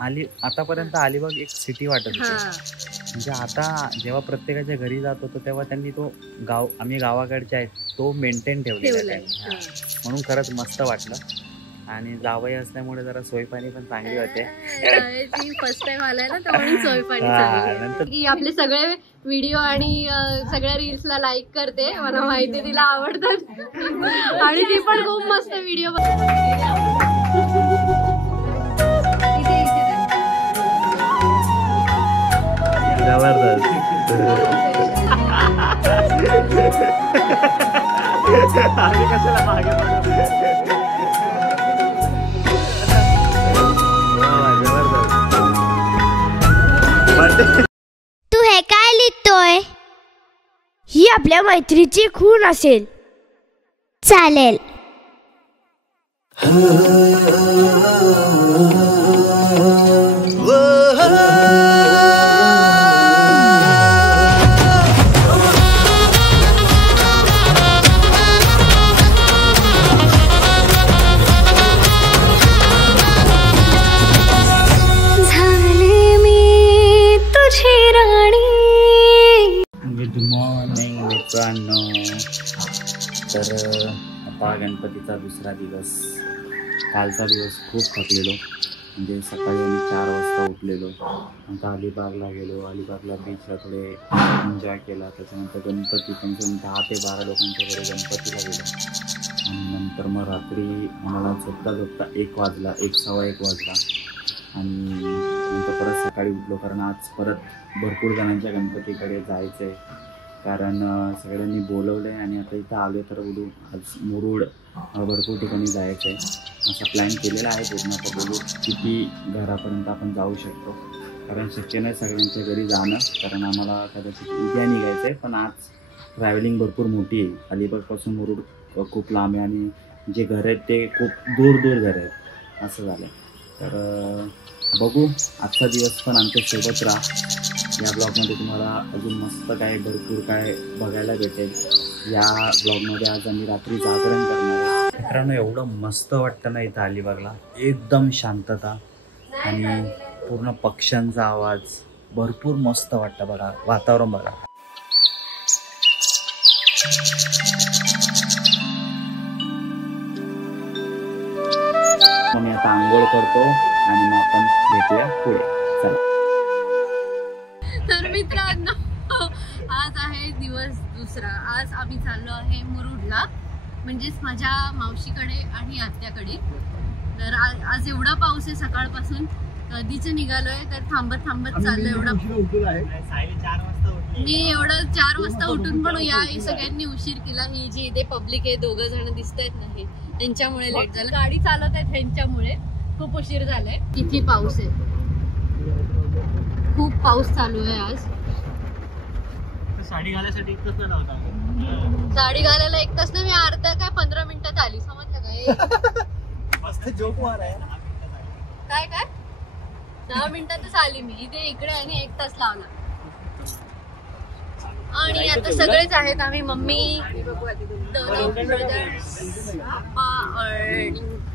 आतापर्यंत अलिबाग एक सिटी वाटत होती. म्हणजे आता जेव्हा प्रत्येकाच्या घरी जात होतो तेव्हा त्यांनी तो आम्ही गावाकडचे आहेत तो मेंटेन ठेवलेला आहे. म्हणून खरंच मस्त वाटलं. आणि जावई असल्यामुळे जरा सोयपाणी पण चांगली होते. फर्स्ट टाइम आलाय ना त्यामुळे सोयपाणी की आपले सगळे व्हिडिओ आणि सगळ्या रील्सला लाईक करते. मला माहिती तिला आवडतात आणि ती पण खूप मस्त व्हिडिओ तू हे काय लिहितोय? ही आपल्या मैत्रीची खूण असेल. चालेल. तर आता गणपतीचा दुसरा दिवस. कालचा दिवस खूप थकलेलो. म्हणजे सकाळी आम्ही 4 वाजता उठलेलो. नंतर अलिबागला गेलो. अलिबागला बीचला थोडे एन्जॉय केला. त्याच्यानंतर गणपती पण 10 ते 12 लोकांच्याकडे गणपतीला गेलो. आणि नंतर मग रात्री आम्हाला झोपता 1 वाजला, 1:15 वाजला. आणि नंतर परत सकाळी उठलो कारण आज परत भरपूर जणांच्या गणपतीकडे जायचं आहे. कारण सगळ्यांनी बोलवलं आहे आणि आता इथं आलो तर बोलू आज मुरुड भरपूर ठिकाणी जायचं आहे असा प्लॅन केलेला आहे. पूर्ण आता बोलू किती घरापर्यंत आपण जाऊ शकतो. कारण शक्य नाही सगळ्यांच्या घरी जाणं. कारण आम्हाला कदाचित उद्या निघायचं आहे. पण आज ट्रॅव्हलिंग भरपूर मोठी आहे. अलिबागपासून मुरुड खूप लांब आहे आणि जे घर आहेत ते खूप दूर घर आहेत असं झालं. तर बघू आजचा दिवस पण आमच्यासोबत राहा. या ब्लॉगमध्ये तुम्हाला अजून मस्त भरपूर काय बघायला भेटेल. या ब्लॉगमध्ये आज आम्ही रात्री जागरण करणार आहे. मित्रांनो एवढं मस्त वाटतं ना इथं अलिबागला. एकदम शांतता आणि पूर्ण पक्ष्यांचा आवाज. भरपूर मस्त वाटतं. बघा वातावरण बघा. मी आता आंघोळ करतो आणि मग आपण भेटूया पुढे. चला. तर मित्रांनो आज आहे दिवस दुसरा. आज आम्ही चाललो आहे मुरुडला म्हणजेच माझ्या मावशीकडे आणि आत्याकडे. तर आज एवढा पाऊस आहे सकाळपासून. कधीच निघालोय तर थांबत चाललोय. एवढा मी एवढं 4 वाजता उठून पण या सगळ्यांनी उशीर केला. ही जी इथे पब्लिक आहे 2 जण दिसत आहेत ना हे त्यांच्यामुळे लेट झालं. गाडी चालवत आहेत त्यांच्यामुळे खूप उशीर झालाय. किती पाऊस आहे. खूप पाऊस चालू आहे आज. साडी घालायसाठी 1 तास लावला. साडी घालायला 1 तास ना. मी अर्धा काय 15 मिनिटात आली. समजलं काय? मस्त जोक मार आहे. काय 10 मिनिटातच आली मी. इकडे आणि 1 तास लावला. आणि आता सगळेच आहेत. आम्ही मम्मी, ब्रदर्स, पप्पा आणि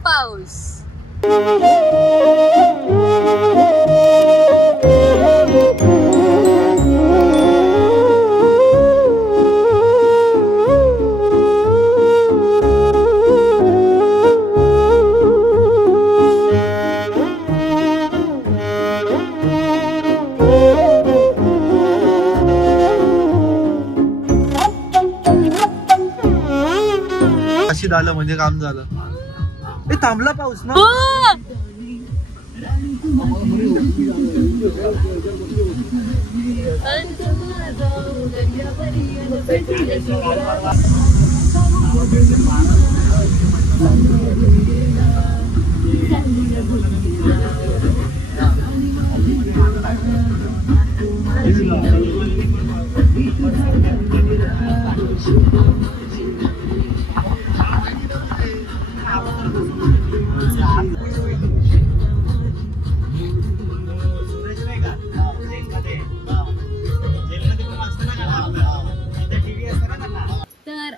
पाऊस. झालं म्हणजे काम झालं. ए थांबला पाऊस ना.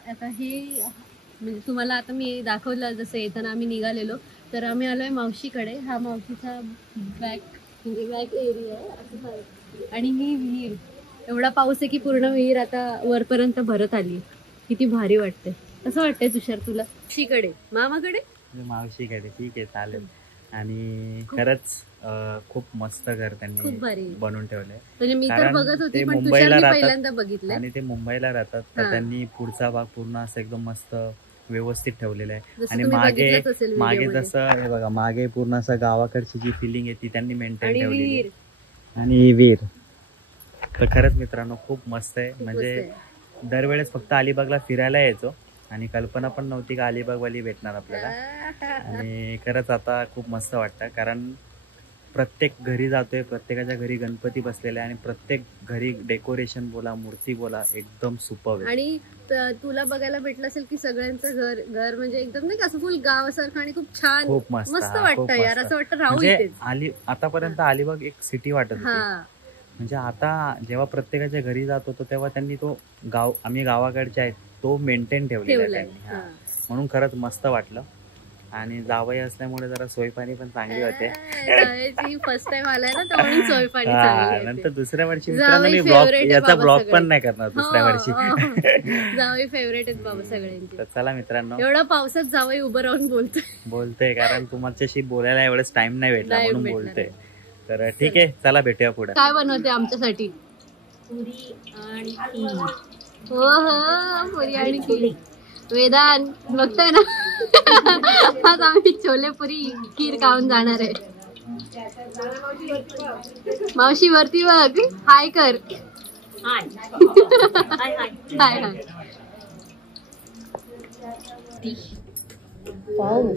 आता हे म्हणजे तुम्हाला आता मी दाखवलं जसं येताना आम्ही निघालेलो तर आम्ही आलोय मावशीकडे. हा मावशीचा बॅक एरिया आहे असं सांगितलं. आणि ही विहीर, एवढा पाऊस आहे की पूर्ण विहीर आता वरपर्यंत भरत आली. किती भारी वाटते. कसं वाटतंय तुषार तुला? मावशीकडे, मामाकडे? मावशीकडे. ठीक आहे, चालेल. आणि खरंच खूप मस्त घर खूप त्यांनी भारी बनवून ठेवलंय. म्हणजे मी तर कारण बघत होती ते पण मुंबईला तुषारने राहतात पहिल्यांदा बघितलं. आणि ते मुंबईला राहतात, हा. तर त्यांनी पुढचा भाग पूर्ण असं एकदम मस्त व्यवस्थित ठेवलेला आहे. जसं आणि तुम्ही मागे बघितलंच असेल मागे व्हिडिओमध्ये. जसं हे बघा, मागे पूर्ण असं गावाकडची जी फिलिंग आहे ती त्यांनी मेंटेन आणि ठेवलेली विहीर आहे. आणि विहीर तर खरंच मित्रांनो खूप मस्त आहे. खूप म्हणजे मस्त आहे. दरवेळेस फक्त अलिबागला फिरायला यायचो आणि कल्पना पण नव्हती का अलिबागवाली भेटणार आपल्याला. आणि खरंच आता खूप मस्त वाटतं, कारण प्रत्येक घरी जातोय, प्रत्येकाच्या घरी गणपती बसलेला आहे आणि प्रत्येक घरी डेकोरेशन बोला, मूर्ती बोला, एकदम सुपर्ब आहे. आणि तुला बघायला भेटलं असेल की सगळ्यांचं घर म्हणजे एकदम नाही का असं फुल गावासारखं आणि खूप छान, खूप मस्त मस्त हा, खूप वाटतं यार. मस्त. असं वाटतं राहू म्हणजे इथेच. आतापर्यंत अलिबाग एक सिटी वाटत होती. हा, म्हणजे आता जेव्हा प्रत्येकाच्या घरी जात होतो तेव्हा त्यांनी तो आम्ही गावाकडचे आहेत तो मेंटेन ठेवलेला आहे ठेवलंय. त्यांनी. हा. म्हणून खरंच मस्त वाटलं. आणि जावई असल्यामुळे जरा सोयपाणी पण चांगली होते. फर्स्ट टाइम आलाय ना तर म्हणून सोयपाणी हा, चांगली नंतर होते. दुसऱ्या वर्षी जावई मित्रांनो मी favorite आहे याचा बाबा ब्लॉग सगळे. पण नाही करणार दुसऱ्या वर्षी. जावई फेवरेट आहेत बाबा सगळ्यांचे. तर चला मित्रांनो, एवढा पावसात जावई उभं राहून बोलतोय कारण तुमच्याशी बोलायला एवढंच टाइम नाही भेटला नाही म्हणून भेटणार. बोलतोय. तर ठीक आहे, चला भेटूया पुढे. काय बनवते आमच्यासाठी? पुरी आणि खीर. हो हो, पुरी आणि खीर. वेदांत बघताय ना, आज आम्ही छोले पुरी खीर खाऊन जाणार आहे. मावशी वरती बघ, हाय कर. हाय हाय. वाव,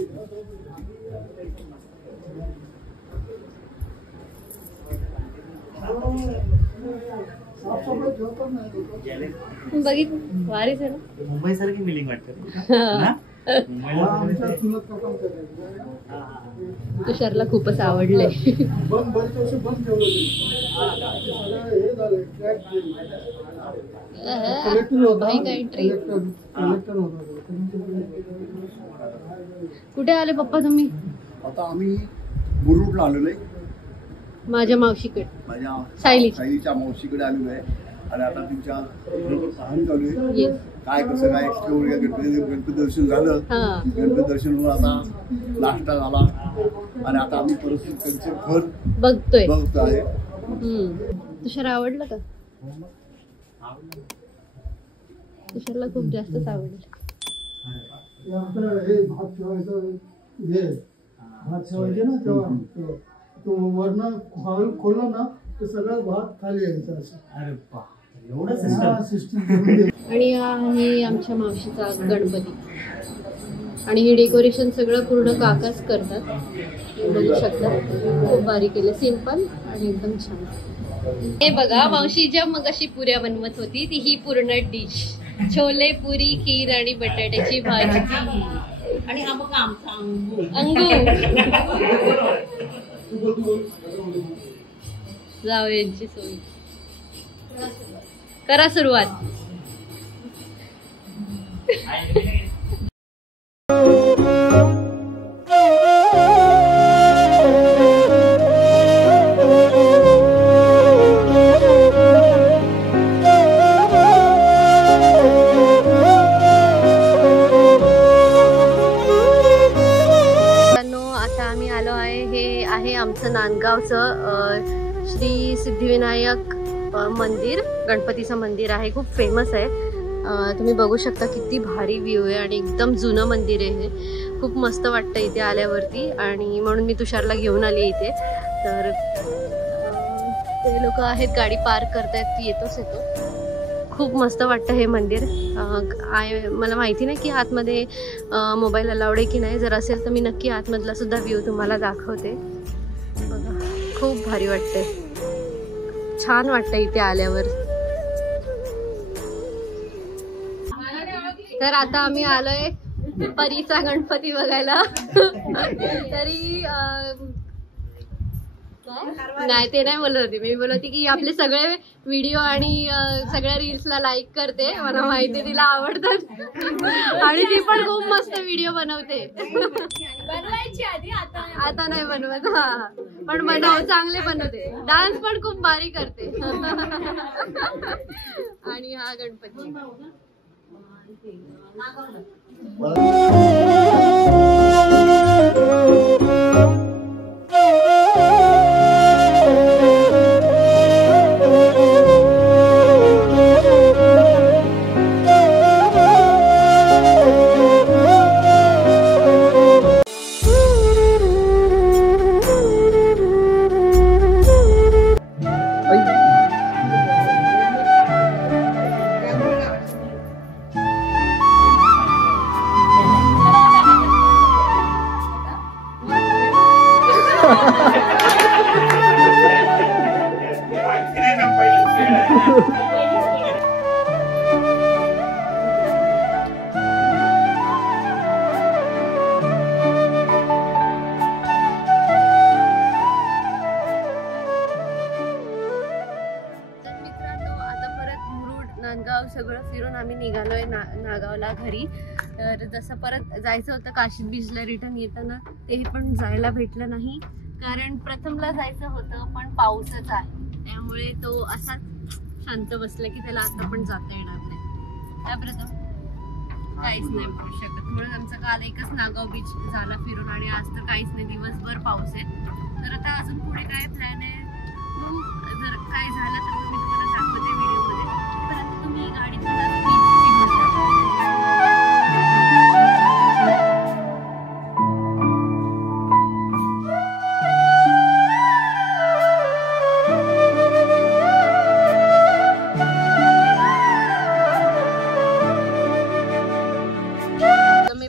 बघित वारीच आहे ना. मुंबई सारखी फिलिंग वाटते. तुषारला खूपच आवडलंय. भाई काय एंट्री. कुठे आले पप्पा तुम्ही? आता आम्ही मुरुडला आलेलो आहे. माझ्या मावशीकडे, माझ्या सायली. सायलीच्या मावशीकडे आलेलो आहे. आणि आता तुमच्या पाहून चालू आहे Yes. काय कसं काय गणपती दर्शन झालं. हा. गणपती दर्शन होऊन आता नाश्ता झाला आणि आता आम्ही परत त्यांचे घर बघतोय. बघतो आहे. तुषार आवडलं का? तुषारला खूप जास्तच आवडलं. हे भात ठेवायचं, हे भात ठेवायचे ना तेव्हा तो वरण खोलला ना तर सगळं भात खाली यायचं असं. हा, system. आणि हा आहे आमच्या मावशीचा गणपती. आणि हे डेकोरेशन सगळं पूर्ण काकाच करतात. हे बघू शकता, खूप भारी केलं, सिंपल आणि एकदम छान. हे बघा, मावशी ज्या मगाशी पुऱ्या बनवत होती ती ही पूर्ण डिश, छोले पुरी, खीर आणि बटाट्याची भाजी. आणि हा बघा आमचा अंगू. जावयांची सोय. करा सुरुवात. आता आम्ही आलो आहे, हे आहे आमचं नांदगावचं श्री सिद्धिविनायक मंदिर, गणपतीचं मंदिर आहे, खूप फेमस आहे. तुम्ही बघू शकता किती भारी व्ह्यू आहे आणि एकदम जुनं मंदिर आहे हे. खूप मस्त वाटतं इथे आल्यावरती आणि म्हणून मी तुषारला घेऊन आली इथे. तर ते लोक आहेत, गाडी पार्क करतायत, येतोच येतो. खूप मस्त वाटतं हे मंदिर. मला माहिती नाही की आतमध्ये मोबाईल अलाउड आहे की नाही. जर असेल तर मी नक्की आतमधला सुद्धा व्ह्यू तुम्हाला दाखवते. बघा, खूप भारी वाटते, छान वाटतं इथे आल्यावर. तर आता आम्ही आलोय परीचा गणपती बघायला. तरी नाही ते नाही बोलत होती मी बोलत होती की आपले सगळे व्हिडिओ आणि सगळ्या रील्सला लाईक करते. मला माहिती तिला आवडतात आणि ती पण खूप मस्त व्हिडिओ बनवते. बनवायची आधी आता नाही बनवत. हा पण चांगले बनवते. डान्स पण खूप भारी करते. आणि हा गणपती नांदगाव सगळं फिरून आम्ही निघालोय नागावला घरी. तर जसं परत जायचं होतं काशीत बीचला रिटर्न येताना ते पण जायला भेटलं नाही कारण प्रथमला जायचं होतं पण पाऊसच आहे त्यामुळे तो असाच शांत बसला की त्याला आता पण जाता येणार नाही. त्या प्रथम काहीच नाही बोलू शकत. म्हणून आमचं काल एकच नागाव बीच झाला फिरून आणि आज तर काहीच नाही, दिवसभर पाऊस आहे. तर आता अजून पुढे काय प्लॅन आहे जर काय झालं तर मी तुम्हाला दाखवते व्हिडिओमध्ये. परंतु तुम्ही गाडीत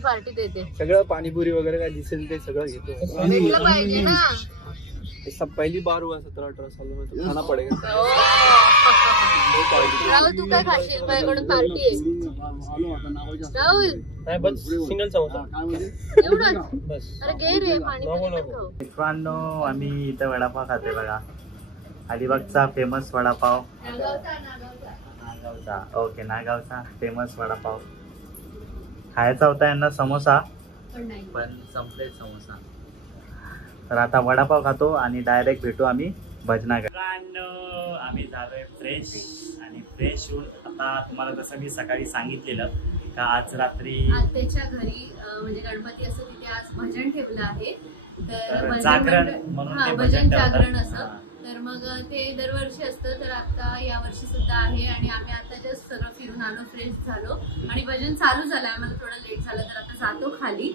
पार्टी देते. सगळं पाणीपुरी वगैरे काय दिसेल ते सगळं घेतो. पाहिजे ना. सब पहली बार हुआ 17-18 सालों में तो खाना पड़ेगा. राहुल तू काय खाशील? माझ्याकडून पार्टी आहे. राहुल नाही बस सिंगल समोसा एवढं बस. अरे घे रे पाणी. मित्रांनो आम्ही इथं वडापाव खाते बघा. अलिबागचा फेमस वडापाव. नागावचा ओके नागावचा फेमस वडापाव खायचा होता यांना समोसा पण संपले समोसा. तर आता वडापाव खातो आणि डायरेक्ट भेटू आम्ही भजनाकडे. आम्ही झालोय फ्रेश आणि फ्रेश होऊन आता तुम्हाला जसं मी सकाळी सांगितलेलं का आज रात्री आत्याच्या घरी म्हणजे गणपती असं तिथे आज भजन ठेवलं आहे. तर जागरण म्हणून भजन जागरण असं. तर मग ते दरवर्षी असतं तर आता या वर्षी सुद्धा आहे आणि आम्ही आता जस्ट सगळं फिरून आलो फ्रेश झालो आणि भजन चालू झालं. आम्हाला थोडं लेट झालं तर आता जातो खाली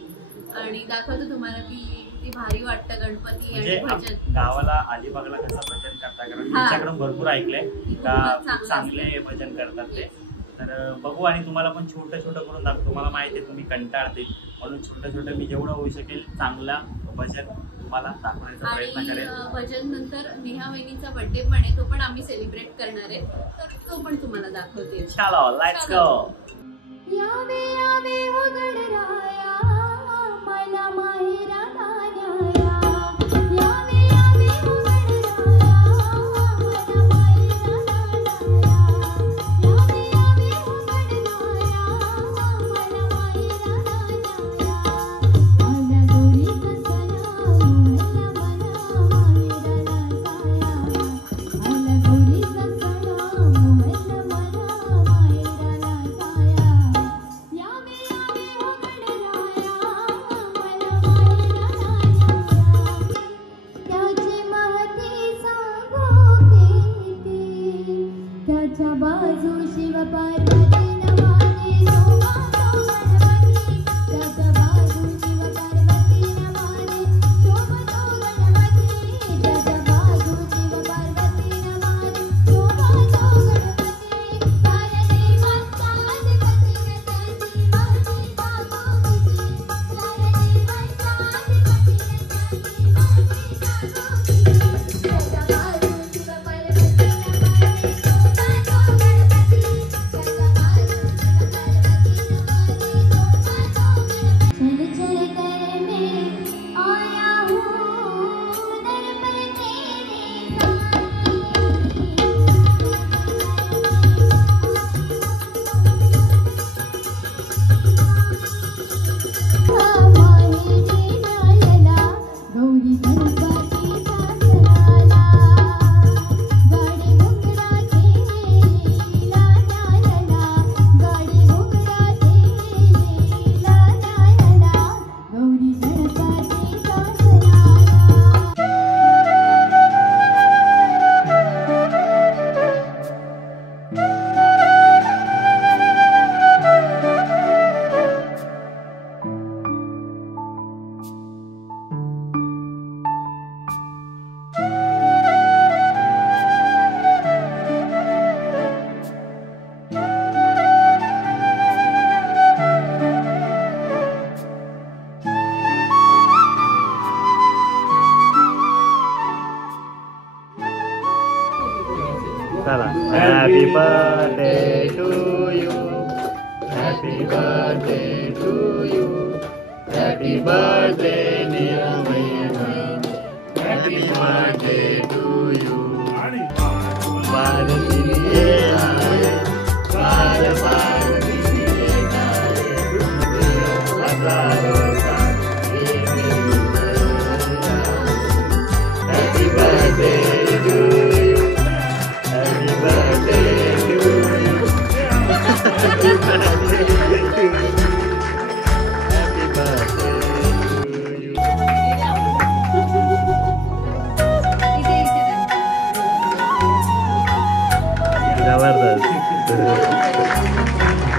आणि दाखवतो तुम्हाला की किती भारी वाटतं गणपती आणि भजन. गावाला अलिबागला कसं भजन करता कारण तुमच्याकडून भरपूर ऐकलंय का चांगले भजन करतात ते. तर बघू आणि तुम्हाला पण छोटं छोटं करून दाखवतो. मला माहिती आहे तुम्ही कंटाळते म्हणून छोटं छोटं मी जेवढं होऊ शकेल चांगला भजन तुम्हाला दाखवण्याचा प्रयत्न करेल. भजन नंतर नेहा वहिनीचा बर्थडे पण आहे तो पण आम्ही सेलिब्रेट करणार आहे तर तो पण तुम्हाला दाखवते. चलो लेट्स गो. यावे यावे हो गणराया मला माहेरा नान्याया. यावे यावे हो गणराया मला माहेरा नान्याया. यावे यावे हो गणराया मला माहेरा नान्याया. आला गोरीचा सणा मला मना माहेराला जाया. आला गोरीचा सणा मला मना माहेराला जाया. यावे यावे हो गणराया मला माहेरा नान्याया. त्याचे महती सांगो किती त्याच्या बाजू शिव पार्वती नमाने शोभातो गणपती. त्याच्या बाजू शिव पार्वती नमाने शोभातो गणपती. त्याच्या बाजू शिव पार्वती नमाने शोभातो गणपती. कारणे पंचाधिपती त्याची माझी बागोबती. कारणे पंचाधिपती त्याची माझी बागोबती. त्याच्या बाजू शिव पार्वती नमाने शोभातो गणपती. त्याच्या चला. Happy birthday to you, happy birthday to you, happy birthday dear Vaibhav, happy birthday to you.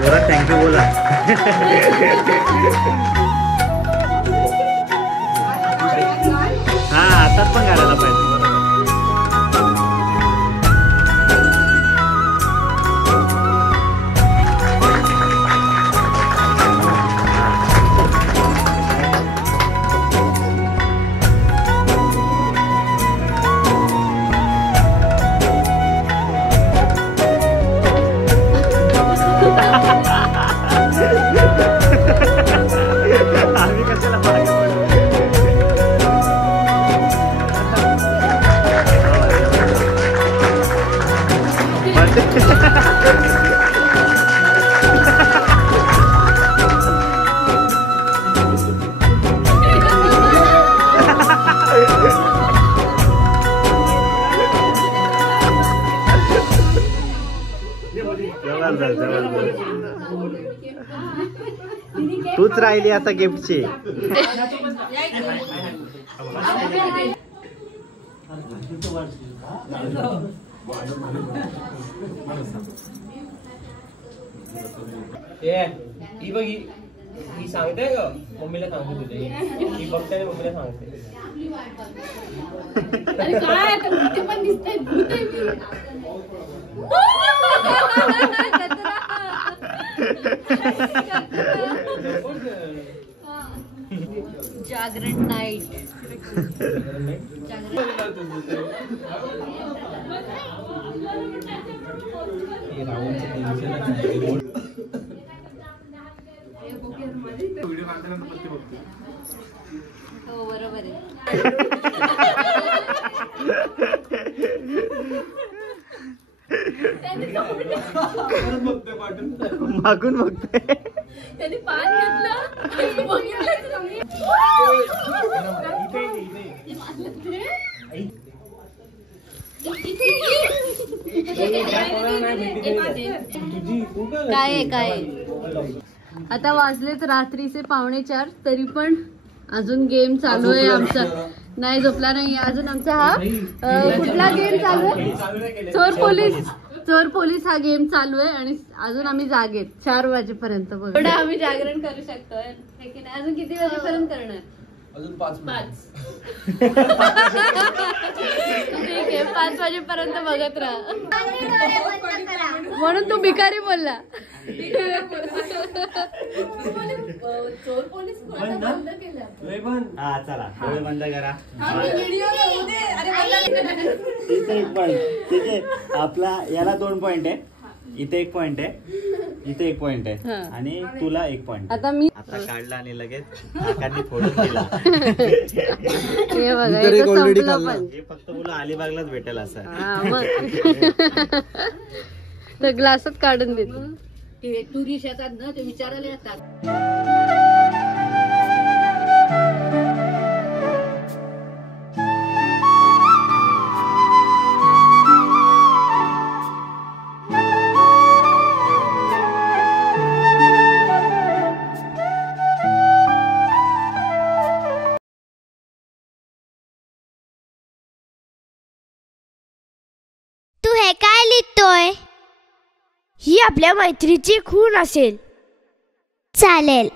जरा थँक्यू बोला. हा आताच पण घालायला पाहिजे. आम्ही कशाला मागे तूच राहिली आता गिफ्टची. ही बघ ही सांगते का मम्मीला सांगते तुझे ही बघते आणि मम्मीला सांगते. जागरण नाईट. हो बरोबर आहे. मागून बघते. त्यांनी पान घेतलं. काय काय आता वाजलेत रात्रीचे 3:45 तरी पण अजून गेम चालू आहे आमचा. नाही झोपला नाही अजून आमचा. हा कुठला गेम चालू आहे? चोर पोलीस हा गेम चालू आहे आणि अजून आम्ही जागेत 4 वाजेपर्यंत. बघा आम्ही जागरण करू शकतोय. अजून किती वाजेपर्यंत करणार? अजून 5 ठीक आहे 5 वाजेपर्यंत बघत राहा. म्हणून तू भिकारी बोलला. चोर पोलीस बंद केलं. हा चला डोळे बंद करा. इथे 1 पॉइंट. ठीक आहे आपला याला 2 पॉइंट आहे. इथे 1 पॉइंट आहे. इथे 1 पॉइंट आहे आणि तुला 1 पॉइंट. आता मी आता काढला आणि लगेच काकांनी फोडून दिला. हे बघा हे संपलं पण. हे फक्त तुला अलिबागलाच भेटेल असं. तर ग्लासात काढून देतो. ते टुरिस्ट येतात ना ते विचारायला येतात. तू हे काय लिहितोय? ही आपल्या मैत्रीची खूण असेल. चालेल.